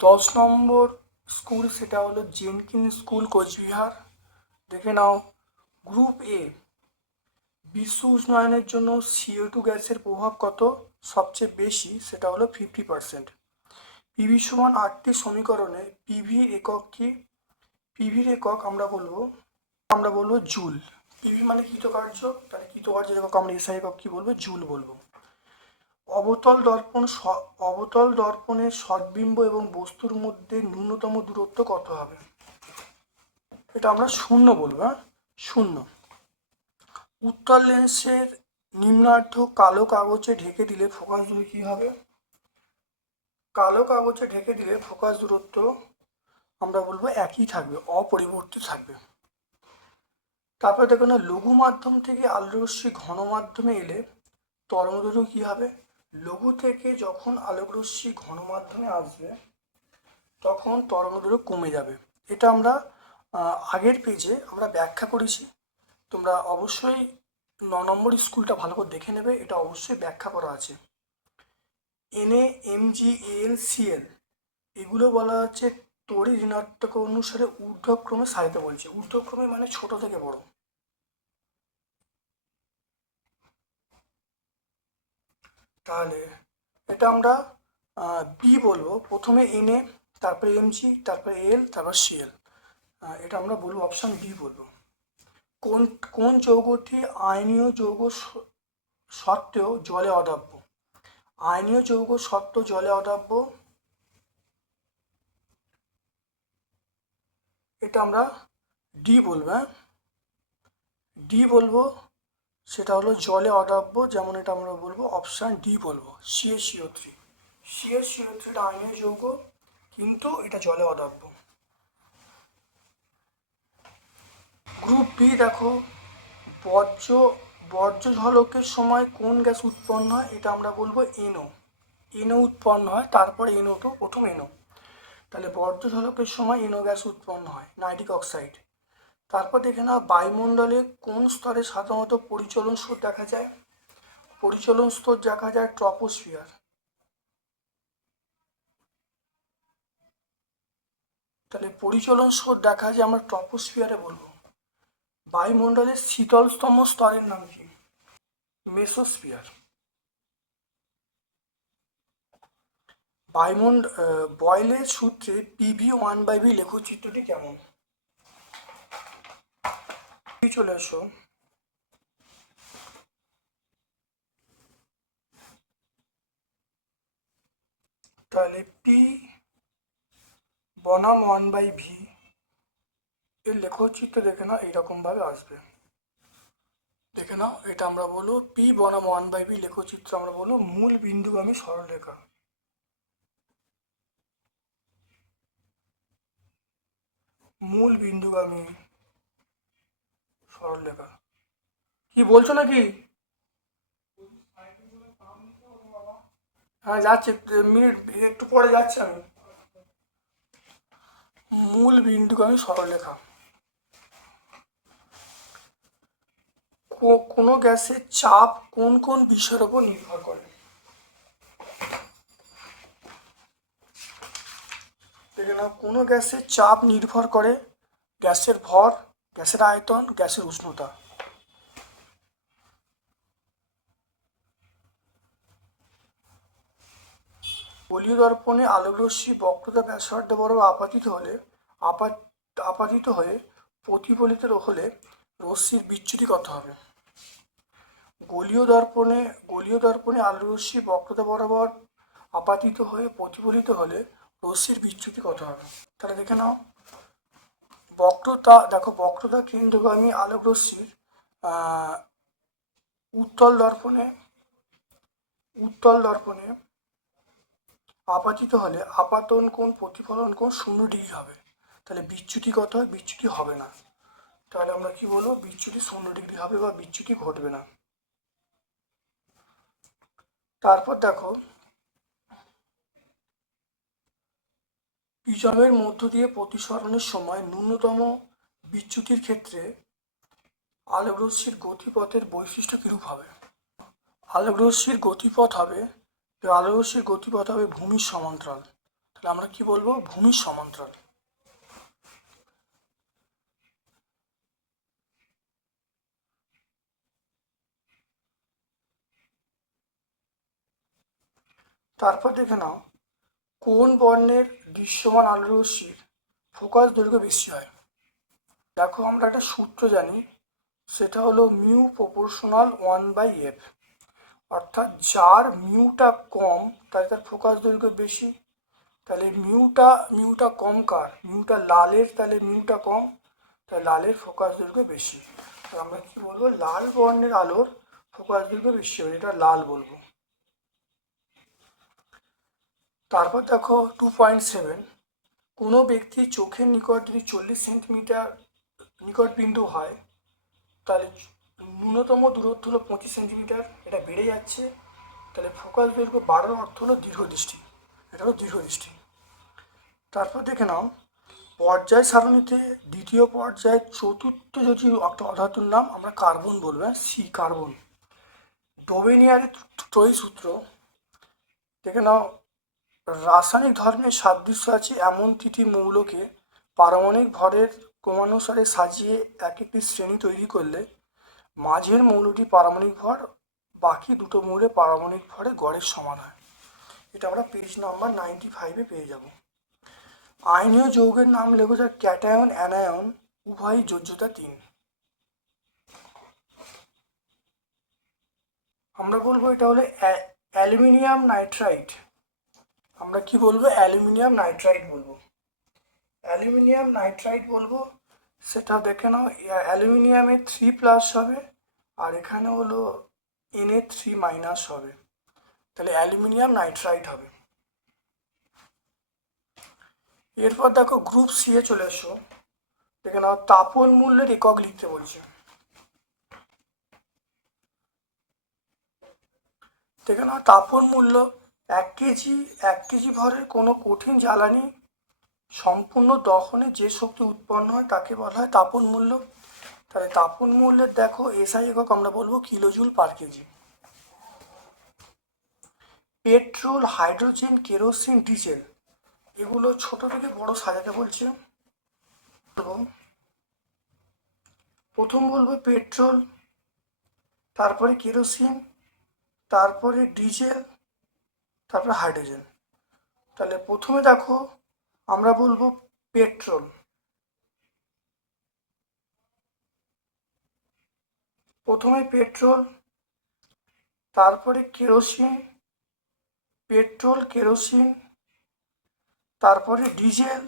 দশ নম্বর স্কুল সেটা হলো জেনকিন স্কুল, কোচবিহার। দেখে নাও গ্রুপ এ বিশ্ব উষ্ণায়নের জন্য সিও টু গ্যাসের প্রভাব কত? সবচেয়ে বেশি সেটা হলো ফিফটি পার্সেন্ট পিভি সমান আটটি সমীকরণে পিভির একক কি? পিভির একক আমরা বলব আমরা বলব জুল। পিভি মানে কৃতকার্য তাহলে কৃতকার্যের একক আমরা এসআই একক কি বলব? জুল বলব। অবতল দর্পণ অবতল দর্পণের সদ্বিম্ব এবং বস্তুর মধ্যে ন্যূনতম দূরত্ব কত হবে? এটা আমরা শূন্য বলব হ্যাঁ? শূন্য। উত্তল লেন্সের নিম্নার্ধ কালো কাগজে ঢেকে দিলে ফোকাস দূরে কী হবে? কালো কাগজে ঢেকে দিলে ফোকাস দূরত্ব আমরা বলব একই থাকবে, অপরিবর্তিত থাকবে। তারপরে দেখো না, লঘু মাধ্যম থেকে আলোরশ্মি ঘন মাধ্যমে এলে তরঙ্গদৈর্ঘ্য কী হবে? লঘু থেকে যখন আলোকরশ্মি ঘন মাধ্যমে আসবে, তখন তরঙ্গদৈর্ঘ্য কমে যাবে। এটা আমরা আগের পেজে আমরা ব্যাখ্যা করেছি। তোমরা অবশ্যই ন নম্বর স্কুলটা ভালো করে দেখে নেবে, এটা অবশ্যই ব্যাখ্যা করা আছে। এনএ এমজি এল সিএল এগুলো বলা হচ্ছে তড়ি ঋণাত্মক অনুসারে ঊর্ধ্বক্রমে সাজাতে বলছে। ঊর্ধ্বক্রমে মানে ছোট থেকে বড়। তাহলে এটা আমরা বি বলব। প্রথমে এনএ, তারপরে এমজি, তারপরে এল, তারপর সিএল। এটা আমরা বলব, অপশান বি বলব। কোন কোন যৌগটি আয়নীয় যৌগ সত্ত্বেও জলে অদাব্য? আয়নীয় যৌগ সত্ত্বেও জলে অদাব্য? এটা আমরা ডি বলব হ্যাঁ? ডি বলব, সেটা হলো জলে অদাব্য, যেমন এটা আমরা বলব, অপশান ডি বলব CA CO three CA CO থ্রিটা আয়নীয় যৌগ, কিন্তু এটা জলে অদাব্য। গ্রুপ বি দেখো, বর্জ্য বর্জ্য ঝলকের সময় কোন গ্যাস উৎপন্ন হয় এটা আমরা বলব এনো এনো উৎপন্ন হয়, তারপর এনো তো প্রথম এনো তাহলে বর্জ্য ঝলকের সময় এনো গ্যাস উৎপন্ন হয়, নাইট্রিক অক্সাইড। তারপর দেখে না বায়ুমণ্ডলে কোন স্তরে সাধারণত পরিচলন স্রোত দেখা যায়? পরিচলন স্তর দেখা যায় ট্রপোস্ফিয়ার। তাহলে পরিচলন স্রোত দেখা যায় আমরা ট্রপোস্ফিয়ারে বলব। বায়ুমণ্ডলের শীতলতম স্তরের নাম কি? মেসোস্ফিয়ার। বায়ুমণ্ড আহ, বয়লের সূত্রে পিভি ওয়ান বাই ভি লেখচিত্রটি কেমন? চলে এসো। তাহলে পি বনাম ওয়ান বাই ভি এর লেখচিত্র দেখে নাও, এইরকমভাবে আসবে। দেখে নাও, এটা আমরা বলব পি বনাম ওয়ান বাই ভি লেখচিত্র, আমরা বলব মূল বিন্দুগামী সরলরেখা। মূল বিন্দুগামী সরলরেখা। কি বলছো নাকি? হ্যাঁ যাচ্ছে মিনিট, একটু পরে যাচ্ছে আমি। মূল বিন্দুগামী সরলরেখা। কো- কোনো গ্যাসের চাপ কোন কোন বিষয়ের উপর নির্ভর করে? দেখে নাও, কোনো গ্যাসের চাপ নির্ভর করে গ্যাসের ভর, গ্যাসের আয়তন, গ্যাসের উষ্ণতা। বলীয় দর্পণে আলোকরশ্মি, বক্রতা, ব্যাসার্ধ বড় আপাতিত হলে আপাত আপাতিত হয়ে প্রতিফলিত হলে রশ্মির বিচ্যুতি কত হবে? গলীয় দর্পণে গলীয় দর্পণে আলোরশ্মি বক্রতা বরাবর আপাতিত হয়ে প্রতিফলিত হলে রশ্মির বিচ্যুতি কত হবে? তাহলে দেখে নাও। বক্রতা, দেখো বক্রতা কেন্দ্রগামী আলোক রশ্মির উত্তল দর্পণে উত্তল দর্পণে আপাতিত হলে আপাতন কোণ, প্রতিফলন কোণ শূন্য ডিগ্রি হবে। তাহলে বিচ্যুতি কত হয়? বিচ্যুতি হবে না। তাহলে আমরা কি বলব? বিচ্যুতি শূন্য ডিগ্রি হবে বা বিচ্যুতি ঘটবে না। তারপর দেখো প্রিজমের মধ্য দিয়ে প্রতিসরণের সময় ন্যূনতম বিচ্যুতির ক্ষেত্রে আলোকরশ্মির গতিপথের বৈশিষ্ট্য কিরূপ হবে? আলোকরশ্মির গতিপথ হবে, আলোকরশ্মির গতিপথ হবে ভূমির সমান্তরাল। তাহলে আমরা কি বলব? ভূমির সমান্তরাল। তারপর দেখে নাও, কোন বর্ণের দৃশ্যমান আলোর রশ্মির ফোকাস দৈর্ঘ্য বেশি হয়? দেখো আমরা একটা সূত্র জানি, সেটা হলো mu proportional one by F. অর্থাৎ যার মিউটা কম তাই তার ফোকাস দৈর্ঘ্য বেশি। তাহলে মিউটা মিউটা কম কার? মিউটা লালের, তাহলে মিউটা কম, তাহলে লালের ফোকাস দৈর্ঘ্য বেশি। আমরা কি বলব? লাল বর্ণের আলোর ফোকাস দৈর্ঘ্য বেশি হবে, এটা লাল বলব। তারপর দেখো টু পয়েন্ট সেভেন কোনো ব্যক্তির চোখের নিকট যদি চল্লিশ সেন্টিমিটার নিকট বিন্দু হয়, তাহলে ন্যূনতম দূরত্ব হলো পঁচিশ সেন্টিমিটার এটা বেড়ে যাচ্ছে। তাহলে ফোকাস দৈর্ঘ্য বাড়ার অর্থ হলো দীর্ঘদৃষ্টি এটা হলো দীর্ঘদৃষ্টি তারপর দেখে নাও, পর্যায় সারণীতে দ্বিতীয় পর্যায়ে, চতুর্থ যদি অধাতুর নাম আমরা কার্বন বলব সি কার্বন ডোবেনিয়ারের ত্রয়ী সূত্র, দেখে নাও রাসায়নিক ধর্মের সাদৃশ্য আছে এমন তিনটি মৌলকে পারমাণবিক ভরের ক্রমানুসারে সাজিয়ে এক একটি শ্রেণি তৈরি করলে মাঝের মৌলটি পারমাণবিক ভর, বাকি দুটো মৌলের পারমাণবিক ভরে গড়ের সমান হয়। এটা আমরা পেজ নাম্বার নাইনটি ফাইভে পেয়ে যাব। আইনীয় যৌগের নাম লেখো যার ক্যাটায়ন, অ্যানায়ন, উভয়ই যোজ্যতা তিন। আমরা বলব এটা হলো অ্যালুমিনিয়াম নাইট্রাইট। আমরা কি বলব? অ্যালুমিনিয়াম নাইট্রাইট বলব। অ্যালুমিনিয়াম নাইট্রাইট বলব, সেটা দেখে নাও। অ্যালুমিনিয়ামে থ্রি প্লাস হবে, আর এখানে হলো এনএ থ্রি মাইনাস হবে। তাহলে অ্যালুমিনিয়াম নাইট্রাইট হবে। এরপর দেখো গ্রুপ সি এ চলে এসো। দেখে নাও, তাপন মূল্যের একক লিখতে বলছে। দেখে নাও, তাপন মূল্য এক কেজি এক কেজি ভরের কোনো কঠিন জ্বালানি সম্পূর্ণ দহনে যে শক্তি উৎপন্ন হয় তাকে বলা হয় তাপন মূল্য। তাহলে তাপন মূল্যের দেখো এসআই একক আমরা বলব kilojoule per kg. Petrol, hydrogen, kerosene, diesel এগুলো ছোট থেকে বড় সাজাতে বলছে। প্রথম বলব পেট্রোল, তারপরে কেরোসিন, তারপরে ডিজেল তারপরে হাইড্রোজেন। তাহলে প্রথমে দেখো আমরা বলব পেট্রোল। প্রথমে পেট্রোল, তারপরে কেরোসিন, পেট্রোল, কেরোসিন, তারপরে ডিজেল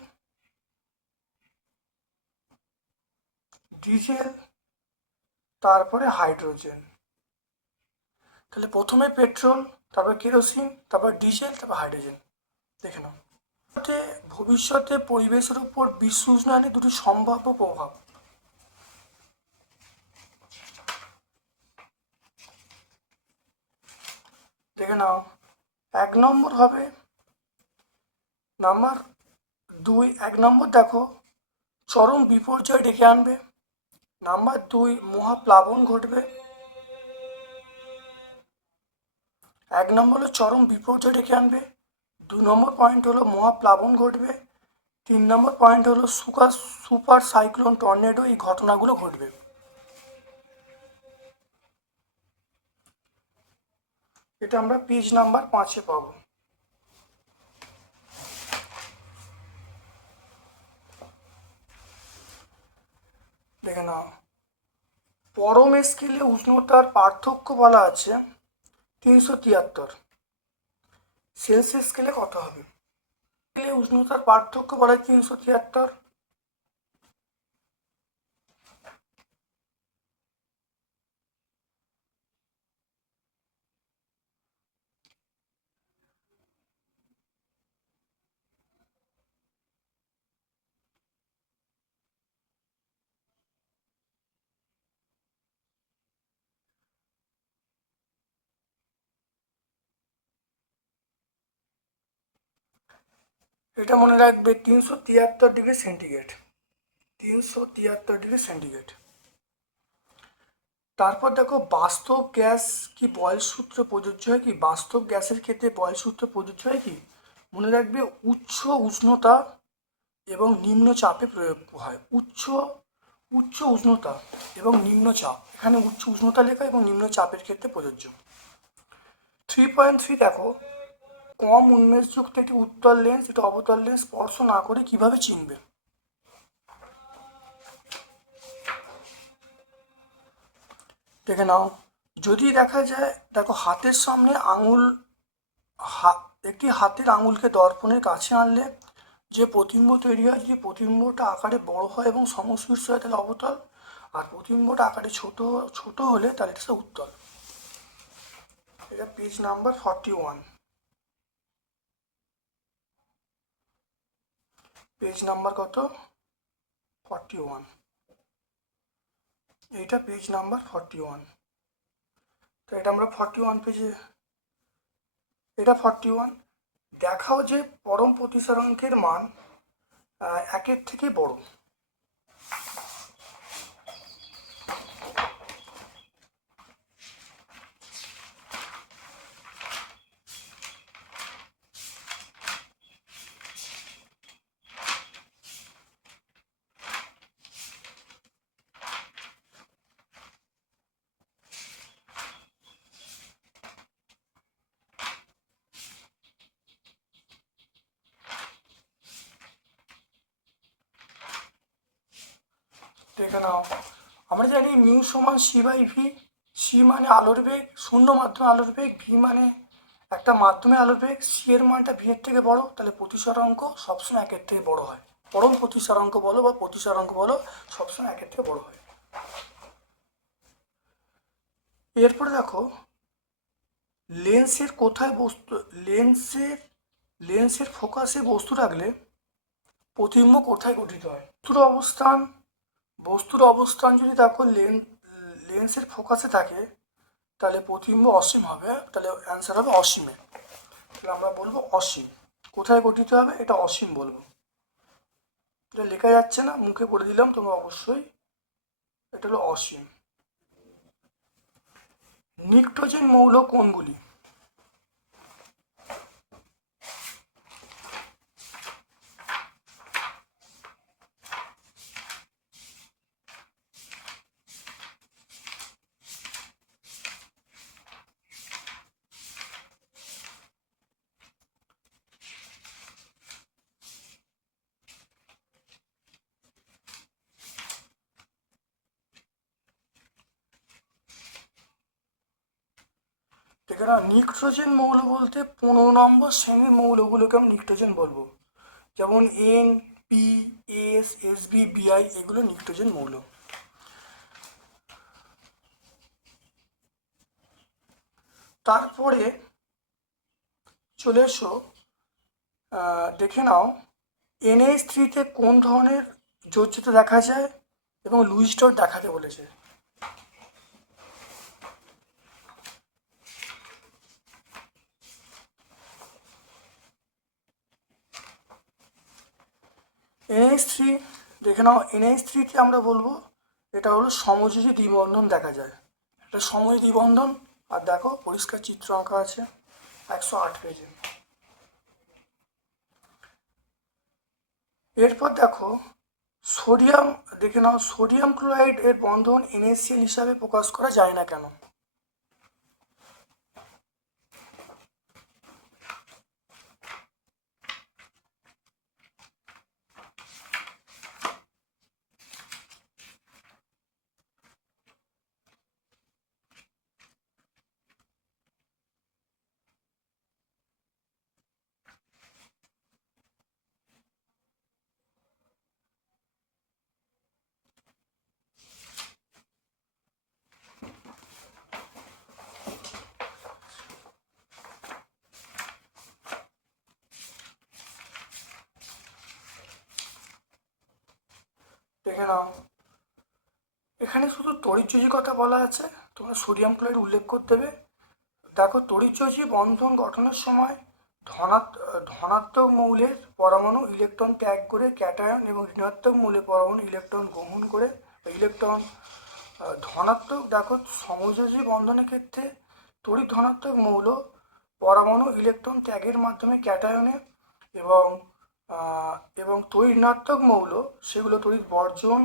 ডিজেল, তারপরে হাইড্রোজেন। তাহলে প্রথমে পেট্রোল তারপর কেরোসিন, তারপর ডিজেল, তারপর হাইড্রোজেন। দেখে নাও। ভবিষ্যতে পরিবেশের উপর বিশ্ব উষ্ণায়নের দুটি সম্ভাব্য প্রভাব। দেখে নাও। এক নম্বর হবে, নাম্বার দুই, এক নম্বর দেখো, চরম বিপর্যয় ডেকে আনবে। নাম্বার দুই, মহাপ্লাবন ঘটবে। এক নম্বর হলো চরম বিপর্যয় ডেকে আনবে, দু নম্বর পয়েন্ট হলো মহাপ্লাবন ঘটবে, তিন নম্বর পয়েন্ট হলো সুপার সুপার সাইক্লোন টর্নেডো এই ঘটনাগুলো ঘটবে। এটা আমরা পেজ নাম্বার পাঁচে পাবো। দেখে নাও। পরম স্কেলে উষ্ণতার পার্থক্য বলা আছে। তিনশো তিয়াত্তর। সেলসিয়াস স্কেলে কত হবে? উষ্ণতার পার্থক্য বলে তিনশো তিয়াত্তর। এটা মনে রাখবে তিনশো তিয়াত্তর ডিগ্রি সেন্টিগ্রেড। তিনশো তিয়াত্তর ডিগ্রি সেন্টিগ্রেড। তারপর দেখো বাস্তব গ্যাস কি বয়ল সূত্র প্রযোজ্য হয় কি? বাস্তব গ্যাসের ক্ষেত্রে বয়ল সূত্র প্রযোজ্য হয় কি? মনে রাখবে উচ্চ উষ্ণতা এবং নিম্ন চাপে প্রয়োগ হয়। উচ্চ উচ্চ উষ্ণতা এবং নিম্ন চাপ। এখানে উচ্চ উষ্ণতা লেখা এবং নিম্ন চাপের ক্ষেত্রে প্রযোজ্য। থ্রি পয়েন্ট থ্রি দেখো কম উন্মেষযুক্ত একটি উত্তল লেন্স এটা অবতল লেন্স স্পর্শ না করে কীভাবে চিনবে? দেখে নাও। যদি দেখা যায়, দেখো হাতের সামনে আঙুল একটি হাতের আঙুলকে দর্পণের কাছে আনলে যে প্রতিবিম্ব তৈরি হয়, যদি প্রতিবিম্বটা আকারে বড় হয় এবং সমশীর্ষ হয়, তাহলে অবতল। আর প্রতিম্বটা আকারে ছোট ছোট হলে তাহলে এটা উত্তল। এটা page number forty one page number কত? Forty one. এইটা পেজ নাম্বার ফর্টি ওয়ান। তো এটা আমরা ফর্টি ওয়ান পেজে, এটা ফর্টি ওয়ান। দেখাও যে পরম প্রতিসরাঙ্কের মান একের থেকে বড়। দেখে নাও আমরা জানি মিউ সমান সি বাই ভি। সি মানে আলোর বেগ, শূন্য মাধ্যমে আলোর বেগ, ভি মানে একটা মাধ্যমে আলোর বেগ। সি এর মানটা ভি এর থেকে বড়, তাহলে প্রতিসরাঙ্ক সবসময় একের থেকে বড় হয়। পরম প্রতিসরাঙ্ক বলো বা প্রতিসরাঙ্ক বলো, সবসময় একের থেকে বড় হয়। এরপরে দেখো, লেন্সের কোথায় বস্তু, লেন্সের লেন্সের ফোকাসে বস্তু রাখলে প্রতিবিম্ব কোথায় গঠিত হয়? অবস্থান বস্তুর অবস্থান যদি দেখো লেন, লেন্সের ফোকাসে থাকে, তাহলে প্রতিবিম্ব অসীম হবে, তাহলে অ্যান্সার হবে অসীমে। তাহলে আমরা বলব অসীম। কোথায় গঠিত হবে? এটা অসীম বলব। এটা লেখা যাচ্ছে না, মুখে বলে দিলাম, তোমরা অবশ্যই এটা হলো অসীম। নিক্টোজেন মৌল কোনগুলি? দেখে না নিক্টোজেন মৌল বলতে পনেরো নম্বর শ্রেণির মৌলগুলোকে আমি নিক্টোজেন বলব। যেমন N P S S B BI এগুলো নিক্টোজেন মৌল। তারপরে চলে এসো দেখে নাও এনএইচ থ্রিতে কোন ধরনের যোজ্যতা দেখা যায় এবং লুইস ডট দেখাতে বলেছে। এনএইচ থ্রি দেখে নাও এনএইচ থ্রিতে আমরা বলব, এটা হলো সমযোজী দ্বিবন্ধন দেখা যায়। একটা সময় দ্বিবন্ধন, আর দেখো, পরিষ্কার চিত্র আঁকা আছে, একশো আট পেজে। এরপর দেখো, সোডিয়াম, দেখে নাও, সোডিয়াম ক্লোরাইড এর বন্ধন এনএসিএল হিসাবে প্রকাশ করা যায় না কেন? দেখে নাও। এখানে শুধু তড়িৎযোজী কথা বলা আছে। তোমরা সোডিয়াম ক্লোরাইড উল্লেখ করতে দেবে। দেখো তড়িৎযোজী বন্ধন গঠনের সময় ধনাত্ম ধনাত্মক মৌলের পরমাণু ইলেকট্রন ত্যাগ করে ক্যাটায়ন এবং ঋণাত্মক মৌলের পরমাণু ইলেকট্রন গ্রহণ করে ইলেকট্রন ধনাত্মক, দেখো, সমযোজী বন্ধনের ক্ষেত্রে তড়িৎ ধনাত্মক মৌল পরমাণু ইলেকট্রন ত্যাগের মাধ্যমে ক্যাটায়নে এবং এবং তড়িৎ ঋণাত্মক মৌল, সেগুলো তড়িৎ বর্জন,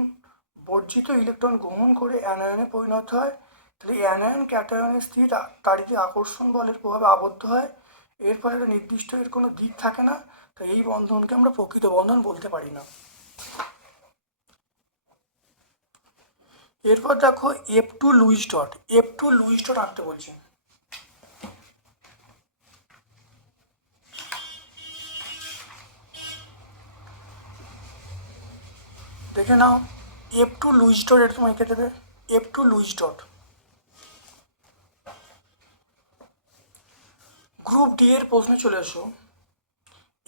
বর্জিত ইলেকট্রন গ্রহণ করে অ্যানায়নে পরিণত হয়। তাহলে অ্যানায়ন ক্যাটায়নের স্থির তাড়িতে আকর্ষণ বলের প্রভাবে আবদ্ধ হয়। এর ফলে একটা নির্দিষ্ট এর কোনো দিক থাকে না তাই এই বন্ধনকে আমরা প্রকৃত বন্ধন বলতে পারি না। এরপর দেখো F two Lewis dot F two Lewis dot আনতে বলছি। দেখে নাও এফ টু লুইস ডট এটা তোমায় এঁকে দেবে। F two Lewis dot group D এর প্রশ্নে চলে এসো।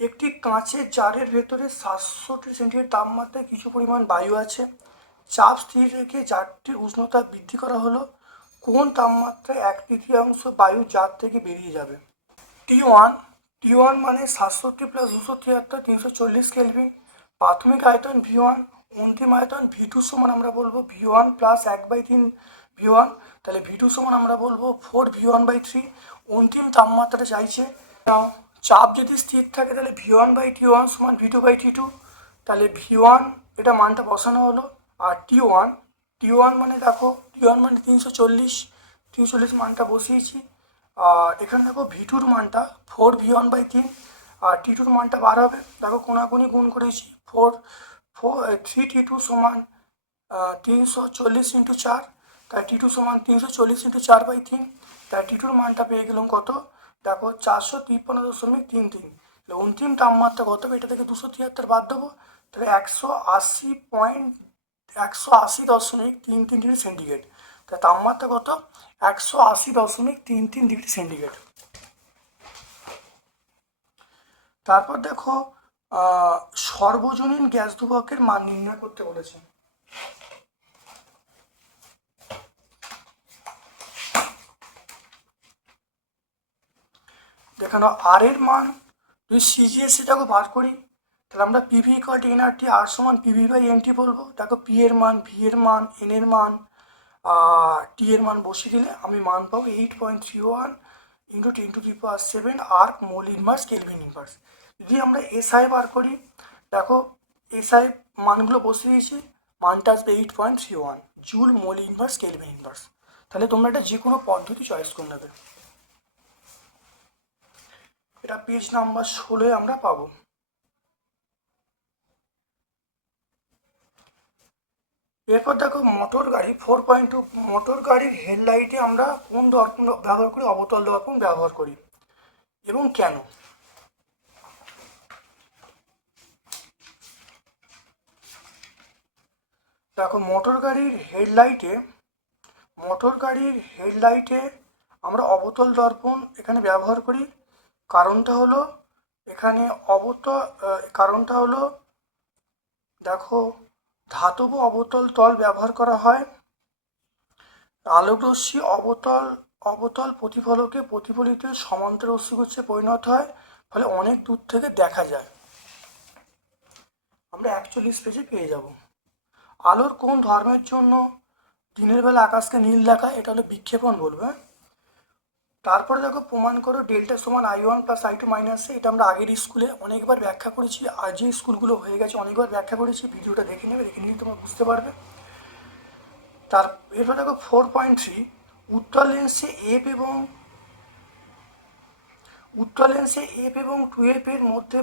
একটি কাঁচের জারের ভেতরে সাতষট্টি সেন্টিগ্রেড তাপমাত্রায় কিছু পরিমাণ বায়ু আছে। চাপ স্থির রেখে জারটির উষ্ণতা বৃদ্ধি করা হলো। কোন তাপমাত্রায় এক তৃতীয়াংশ বায়ু জার থেকে বেরিয়ে যাবে? টি ওয়ান টি ওয়ান মানে সাতষট্টি প্লাস দুশো তিয়াত্তর, তিনশো চল্লিশ কেলভিন প্রাথমিক আয়তন ভি ওয়ান অন্তিম আয়তন ভি টু সমান আমরা বলব ভি ওয়ান প্লাস এক বাই তিন ভি ওয়ান। তাহলে ভি টু সমান আমরা বলব four V one by three. অন্তিম তাপমাত্রাটা চাইছে। চাপ যদি স্থির থাকে, তাহলে V one by T one সমান V two by T two. তাহলে ভি ওয়ান, এটা মানটা বসানো হলো। আর টি ওয়ান টি ওয়ান মানে দেখো, টি ওয়ান মানে তিনশো চল্লিশ তিনশো চল্লিশ মানটা বসিয়েছি। আর এখানে দেখো ভি টুর মানটা ফোর ভি ওয়ান বাই তিন। আর টি টুর মানটা বার হবে। দেখো কোনাকুনি গুণ করেছি, ফোর থ্রি টি টু সমান তিনশো চল্লিশ ইন্টু চার তাই টি টু সমান তিনশো চল্লিশ ইন্টু চার বাই তিন তাই টি টুর মানটা পেয়ে গেলাম কত? দেখো চারশো তিপ্পান্ন দশমিক তিন তিন। তাহলে অন্তিম তাপমাত্রা কত? এটা থেকে দুশো তিয়াত্তর বাদ দেবো। তাহলে একশো আশি পয়েন্ট একশো আশি দশমিক তিন তিন ডিগ্রি সেন্টিগ্রেড। তা তাপমাত্রা কত? একশো আশি দশমিক তিন তিন ডিগ্রি সেন্টিগ্রেড। তারপর দেখো সর্বজনীন গ্যাস ধ্রুবকের মান নির্ণয় করতে বলেছে। দেখানো আর এর মান যদি সিজিএসসিটাকে বার করি, তাহলে আমরা পিভি কট এনআরটি আর সমান পিভি বাই এনটি বলব। দেখো পি এর মান ভি এর মান এন এর মান টি এর মান বসিয়ে দিলে আমি মান পাবো eight point three one into ten to three power seven R mole inverse kelvin inverse যদি আমরা এসআই বার করি, দেখো এসআই মানগুলো বসে দিয়েছি, মানটা আসবে eight point three one joule, mole inverse kelvin inverse তাহলে তোমরা এটা যে কোনো পদ্ধতি চয়েস করে নেবে। এটা পেজ নাম্বার ষোলোয় আমরা পাবো। এরপর দেখো মোটর গাড়ি ফোর পয়েন্ট টু মোটর গাড়ির হেডলাইটে আমরা কোন দর্পণ ব্যবহার করি, অবতল দর্পণ ব্যবহার করি, এবং কেন? দেখো মোটর গাড়ির হেডলাইটে মোটর গাড়ির হেডলাইটে আমরা অবতল দর্পণ এখানে ব্যবহার করি। কারণটা হলো এখানে অবতল আহ, কারণটা হলো দেখো ধাতব অবতল তল ব্যবহার করা হয়। আলোকরশ্মি অবতল অবতল প্রতিফলকে প্রতিফলিত সমান্তর রশ্মিগুচ্ছে পরিণত হয় ফলে অনেক দূর থেকে দেখা যায়। আমরা একচল্লিশ পেজে পেয়ে যাব। আলোর কোন ধর্মের জন্য দিনের বেলা আকাশকে নীল দেখায় এটা হলো বিক্ষেপণ বলবে হ্যাঁ? তারপরে দেখো প্রমাণ করো, ডেল্টা সমান I one plus I two minus এটা আমরা আগের স্কুলে অনেকবার ব্যাখ্যা করেছি আর যে স্কুলগুলো হয়ে গেছে, অনেকবার ব্যাখ্যা করেছি, ভিডিওটা দেখে নেবে, দেখে নিলে তোমরা বুঝতে পারবে তার, এরপর দেখো ফোর পয়েন্ট থ্রি উত্তর লেন্সে এফ এবং, উত্তর লেন্সে এফ এবং টুয়েলভ এর মধ্যে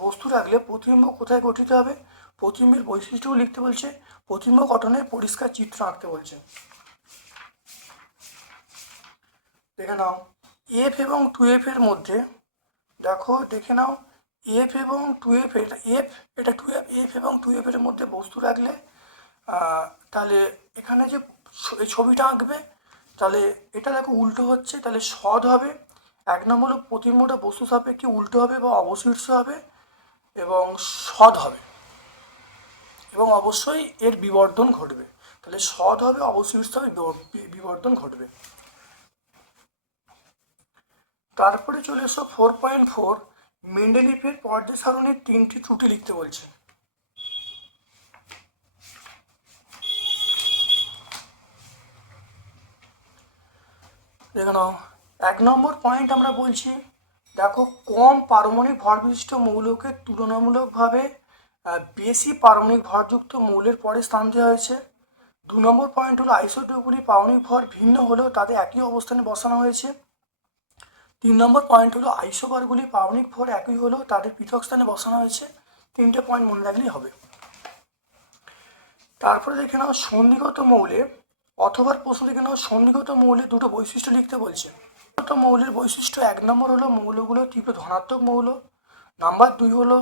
বস্তু রাখলে প্রতিবিম্ব কোথায় গঠিত হবে প্রতিবিম্বের বৈশিষ্ট্যও লিখতে বলছে প্রতিম্ব গঠনের পরিষ্কার চিত্র আঁকতে বলছে। দেখে নাও এফ এবং টুয়েলভ এর মধ্যে, দেখো, দেখে নাও এফ এবং টুয়েলভ এটা এফ এটা টু এফ এফ এবং টুয়েলভ এর মধ্যে বস্তু রাখলে তাহলে এখানে যে ছবিটা আঁকবে, তাহলে এটা দেখো উল্টো হচ্ছে, তাহলে সদ হবে, এক নম্বর হলো প্রতিম্বটা বস্তু সাপেক্ষে উল্টো হবে বা অবশীর্ষ হবে এবং সদ হবে। এবং অবশ্যই এর বিবর্ধন ঘটবে। তাহলে সদ হবে অবশীর্ষ হবে বিবর- বিবর্ধন ঘটবে। তারপরে চলে এসো ফোর পয়েন্ট ফোর মেন্ডেলিফের পর্যায় সারণীর তিনটি ত্রুটি লিখতে বলছে। দেখে নাও, এক নম্বর পয়েন্ট আমরা বলছি, দেখো কম পারমাণবিক ভরবিশিষ্ট মৌলকে তুলনামূলকভাবে বেশি পারমাণবিক ভরযুক্ত মৌলের পরে স্থান দেওয়া হয়েছে। দু নম্বর পয়েন্ট হলো আইসোটোপগুলি পারমাণবিক ভর ভিন্ন হলেও তাদের একই অবস্থানে বসানো হয়েছে। তিন নম্বর পয়েন্ট হলো আইসোবারগুলি পারমাণবিক ভর একই হলেও তাদের পৃথক স্থানে বসানো হয়েছে। তিনটে পয়েন্ট মনে রাখলেই হবে। তারপরে দেখে নাও সন্ধিগত মৌলে অথবা প্রশ্ন দেখে নাও সন্ধিগত মৌলে দুটো বৈশিষ্ট্য লিখতে বলছে। মৌলের বৈশিষ্ট্য এক নম্বর হলো মৌলগুলো তীব্র ধনাত্মক মৌল, নাম্বার দুই হলো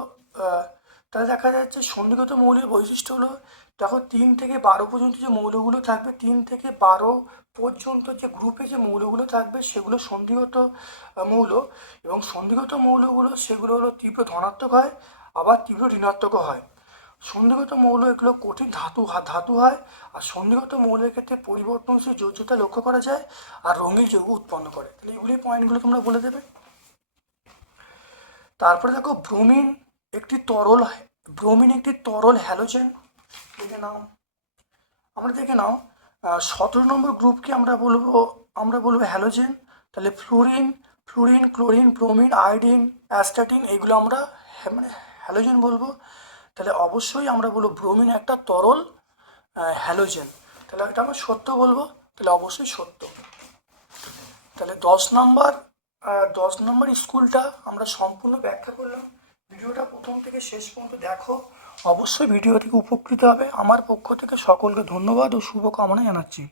তাহলে দেখা যাচ্ছে সন্ধিগত মৌলের বৈশিষ্ট্য হলো দেখো তিন থেকে বারো পর্যন্ত যে মৌলগুলো থাকবে, তিন থেকে বারো পর্যন্ত যে গ্রুপে যে মৌলগুলো থাকবে সেগুলো সন্ধিগত মৌল এবং সন্ধিগত মৌলগুলো সেগুলো হলো তীব্র ধনাত্মক হয়, আবার তীব্র ঋণাত্মকও হয়। সন্ধিগত মৌল এগুলো কঠিন ধাতু ধাতু হয় আর সন্ধিগত মৌলের ক্ষেত্রে পরিবর্তনশীল যোজ্যতা লক্ষ্য করা যায় আর রঙিন যৌগ উৎপন্ন করে। তাহলে এগুলি পয়েন্টগুলো তোমরা বলে দেবে। তারপরে দেখো ব্রোমিন একটি তরল ব্রোমিন একটি তরল হ্যালোজেন দেখে নাও। আমরা দেখে নাও সতেরো নম্বর গ্রুপকে আমরা বলব আমরা বলব হ্যালোজেন তাহলে fluorine fluorine chlorine bromine iodine astatine এগুলো আমরা মানে হ্যালোজেন বলব। তাহলে অবশ্যই আমরা বলব ব্রোমিন একটা তরল হ্যালোজেন তাহলে এটা আমরা সত্য বলব? তাহলে অবশ্যই সত্য। তাহলে দশ নম্বর দশ নম্বর স্কুলটা আমরা সম্পূর্ণ ব্যাখ্যা করলাম। ভিডিওটা প্রথম থেকে শেষ পর্যন্ত দেখো। অবশ্যই ভিডিও থেকে উপকৃত হবে। আমার পক্ষ থেকে সকলকে ধন্যবাদ ও শুভকামনা জানাচ্ছি।